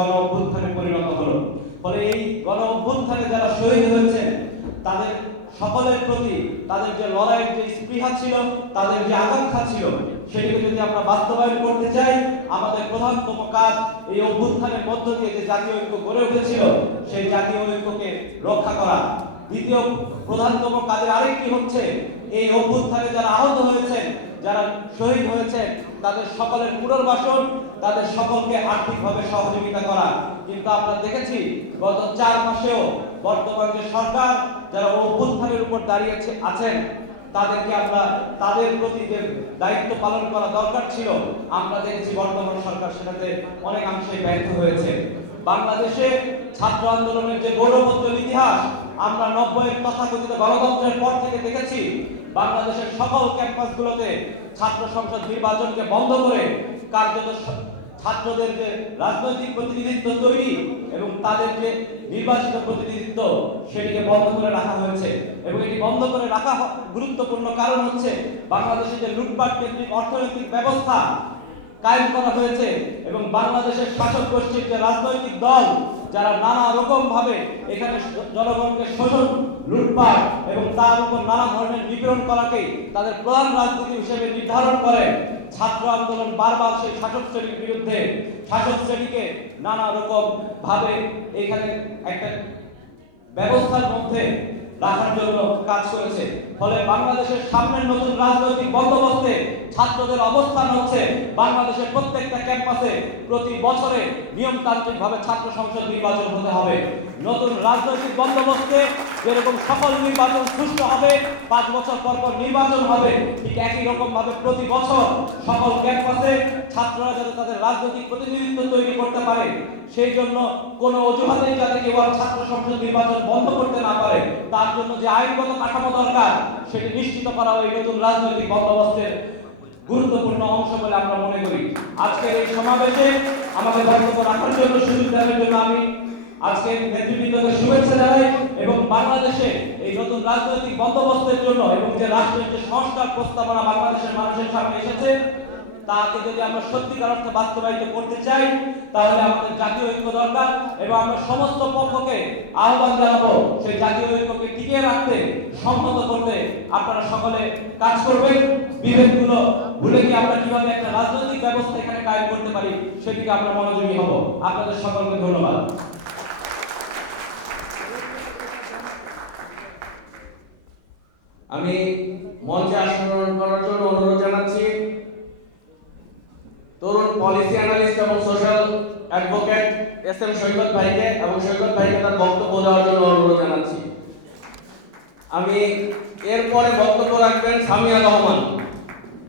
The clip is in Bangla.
গণ অভ্যুত্থানে পরিণত হলো। ফলে এই গণ অভ্যুত্থানে যারা শহীদ হয়েছেন, তাদের সকলের প্রতি তাদের যে লড়াইয়ের যে স্পৃহা ছিল, তাদের যে আকাঙ্ক্ষা ছিল, সেটিকে যদি আমরা বাস্তবায়ন করতে চাই, আমাদের প্রধানতম কাজ এই অভ্যুত্থানের মধ্য দিয়ে যে জাতীয় ঐক্য গড়ে উঠেছিল, সেই জাতীয় ঐক্যকে রক্ষা করা। দ্বিতীয় প্রধানতম কাজের আরেকটি হচ্ছে, এই অভ্যুত্থানে যারা আহত হয়েছেন যারা শহীদ হয়েছেন তাদের সকলের পুনর্বাসন, তাদের সকলকে আর্থিকভাবে সহযোগিতা করা। কিন্তু আমরা দেখেছি, গত চার মাসেও বর্তমান যে সরকার, যারা অভ্যুত্থানের উপর দাঁড়িয়েছে আছেন, তাদেরকে আমরা, তাদের প্রতি যে দায়িত্ব পালন করা দরকার ছিল, আমরা দেখেছি বর্তমান সরকার সেটাতে অনেকাংশে ব্যর্থ হয়েছে। বাংলাদেশে ছাত্র আন্দোলনের যে গৌরবোজ্জ্বল ইতিহাস আমরা নব্বইয়ের তথাকথিত গণতন্ত্রের পর থেকে দেখেছি, বাংলাদেশের সকল ক্যাম্পাসগুলোতে ছাত্র সংসদ নির্বাচনকে বন্ধ করে কার্যত ছাত্রদের যে রাজনৈতিক প্রতিনিধিত্ব তৈরি এবং তাদের যে নির্বাচিত প্রতিনিধিত্ব সেটিকে বন্ধ করে রাখা হয়েছে এবং এটি বন্ধ করে রাখা গুরুত্বপূর্ণ কারণ হচ্ছে বাংলাদেশে যে লুটপাট কেন্দ্রিক অর্থনৈতিক ব্যবস্থা কায়েম করা হয়েছে এবং বাংলাদেশের শাসক গোষ্ঠীর যে রাজনৈতিক দল যারা নানা রকম ভাবে এখানে জনগণকে শোষণ, লুটপাট এবং তার উপর নানা ধরনের নিপীড়ন করাকে তাদের প্রধান রাজনীতি হিসেবে নির্ধারণ করে, ছাত্র আন্দোলন বারবার সেই শাসক শ্রেণির বিরুদ্ধে, শাসক শ্রেণীকে নানা রকম ভাবে এখানে একটা ব্যবস্থার মধ্যে রাখার জন্য কাজ করেছে। ফলে বাংলাদেশের সামনের নতুন রাজনৈতিক বন্দোবস্তে ছাত্রদের অবস্থান হচ্ছে। বাংলাদেশের প্রত্যেকটা ক্যাম্পাসে প্রতি বছরে নিয়মতান্ত্রিক ভাবে ছাত্র সংসদ নির্বাচন হতে হবে। নতুন রাজনৈতিক বন্দোবস্তে যেরকম সকল নির্বাচন সুষ্ঠু হবে, পাঁচ বছর পর পর নির্বাচন হবে, ঠিক একই রকম ভাবে প্রতি বছর সকল ক্যাম্পাসে ছাত্ররা যাতে তাদের রাজনৈতিক প্রতিনিধিত্ব তৈরি করতে পারে, সেই জন্য কোনো অজুহাতেই যাতে কেউ ছাত্র সংসদ নির্বাচন বন্ধ করতে না পারে। জন্য যে আইনগত কাঠামো দরকার, সেটি নিশ্চিত করা এই নতুন রাজনৈতিক বন্দোবস্তের গুরুত্বপূর্ণ অংশ বলে আমরা মনে করি। আজকের এই সমাবেশে আমাদের বক্তব্য রাখার জন্য সুযোগ দেওয়ার জন্য আমি আজকে নেতৃবৃন্দকে শুভেচ্ছা জানাই এবং বাংলাদেশে এই নতুন রাজনৈতিক বন্দোবস্তের জন্য এবং যে রাষ্ট্রের যে সংস্কার প্রস্তাবনা বাংলাদেশের মানুষের সামনে এসেছে তাকে যদি আমরা সত্যিকার অর্থে বাস্তবায়িত করতে চাই, তাহলে আমাদের জাতীয় ঐক্য দরকার এবং আমরা সমস্ত পক্ষকে আহ্বান জানাব সেই জাতীয় ঐক্যকে টিকিয়ে রাখতে সংহত করতে আপনারা সকলে কাজ করবেন। বিভেদগুলো ভুলে গিয়ে আমরা কীভাবে একটা রাজনৈতিক ব্যবস্থা এখানে কায়েম করতে পারি, সেদিকে আমরা মনোযোগী হব। আপনাদের সকলকে ধন্যবাদ। আমি মঞ্চে আসন করার জন্য অনুরোধ জানাচ্ছি। তরুণ পলিসি অ্যানালিস্ট এবং social advocate S M Saikat ভাইকে এবং সৈকত ভাইকে তার বক্তব্য দেওয়ার জন্য অনুরোধ জানাচ্ছি। আমি এরপরে বক্তব্য রাখবেন সামিয়া রহমান।